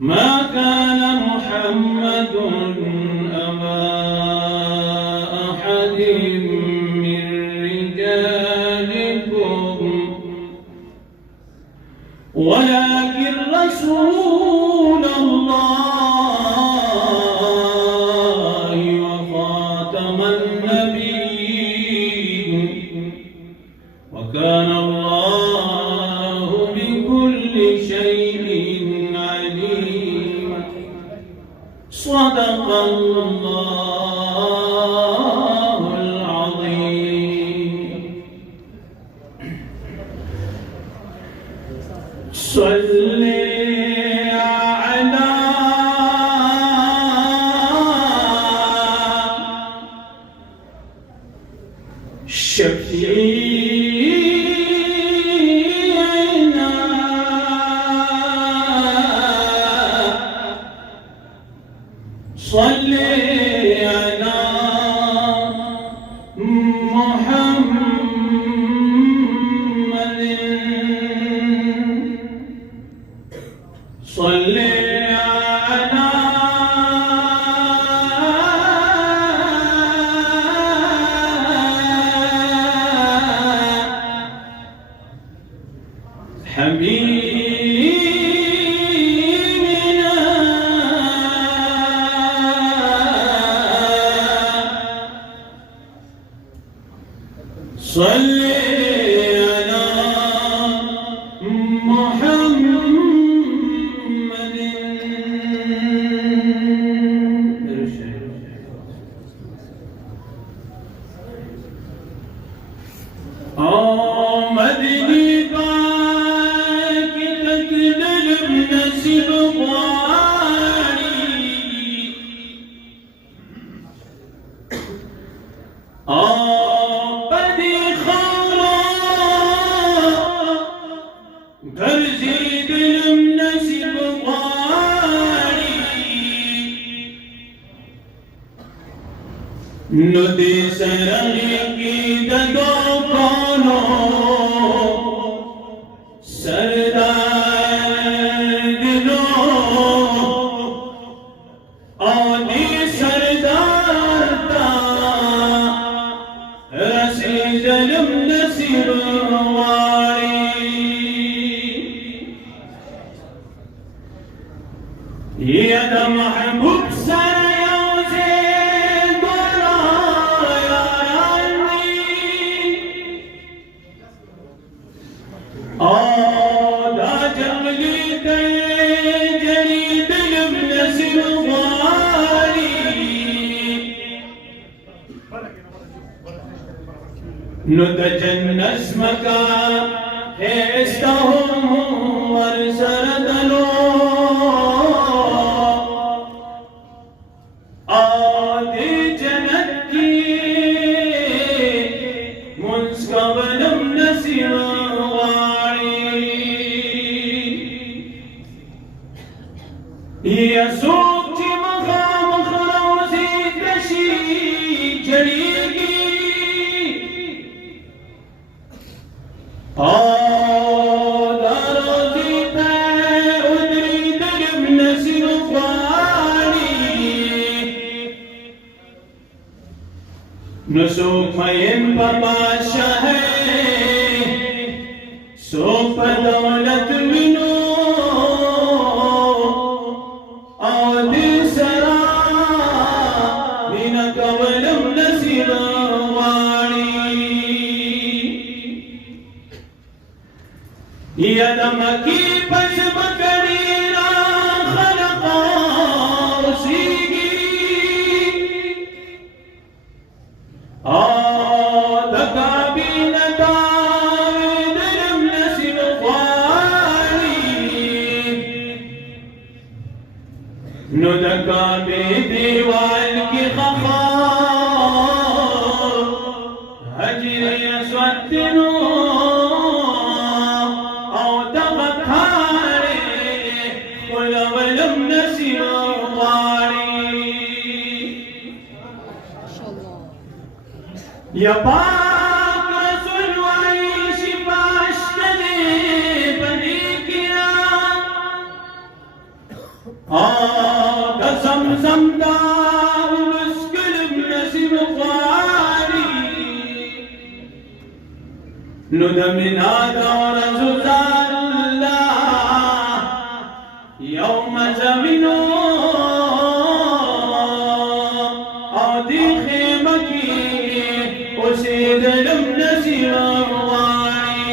ما كان محمد أبا أحد من رجالكم ولكن رسول الله وخاتم النبيين وكان الله بكل شيء عليم. صدق الله العظيم. صل على شفيعنا صل على محمد صل على حبيبنا صل على محمد. آمدني باك تكلم نسب ضاري آبدي خارا ترزيد لم نسب ضاري ندي سرغي کی ددو کونو سردار دلو آدی سردار تا رسید لم نسیر واری ید محبوب سریوزی آدا جنگلی جرید لم نسر واری نتجنس مكا استهم ورسردلو آدي جنت کی منسکبلم نسر يسوق مقام خروزي كشي جريقي دارزي أدري دلم نسر فاني نسوق مين بابا شهي سوق دولة منو يدمكي بس بكرينا خلقا وسيقي دكابين داوين لم نسل ضالي ندكا بديوان کی خخا هجر يسوتنو يا باك رسول وعيش باشتني بنيك يا قسم زمدا ومسكلم نسيم خواري ندمنا دور زوزان الله يوم زمنو أودي خيمكي وسيد لم نسيم خواري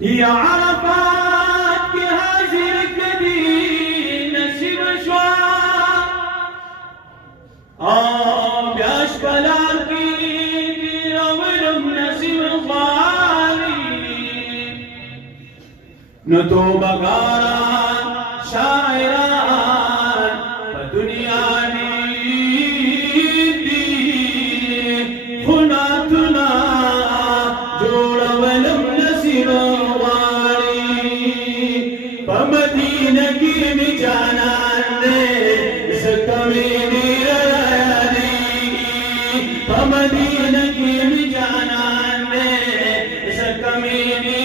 يا عرفات كهازر كدي نسيم شوار بياش بلاكي نتوبكاران شاعران فدنيا دي خناتنا جوڑ ولم نسير واري فمدينة کی مجانان دے سکمینی رایانی فمدينة کی مجانان دے سکمینی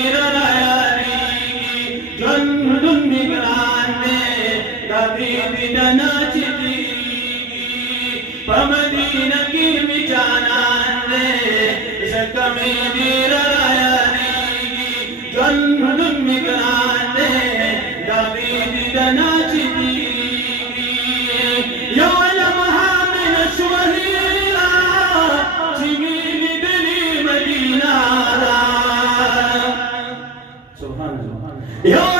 جندن نگرانه دبیبی دناچدی پمدینه کی می جانانه زکمی دیر رایانی جندن نگرانه دبیبی دناچدی یا لمحا من شوهیرا جمیل دلی مدینہ سبحان اللہ یا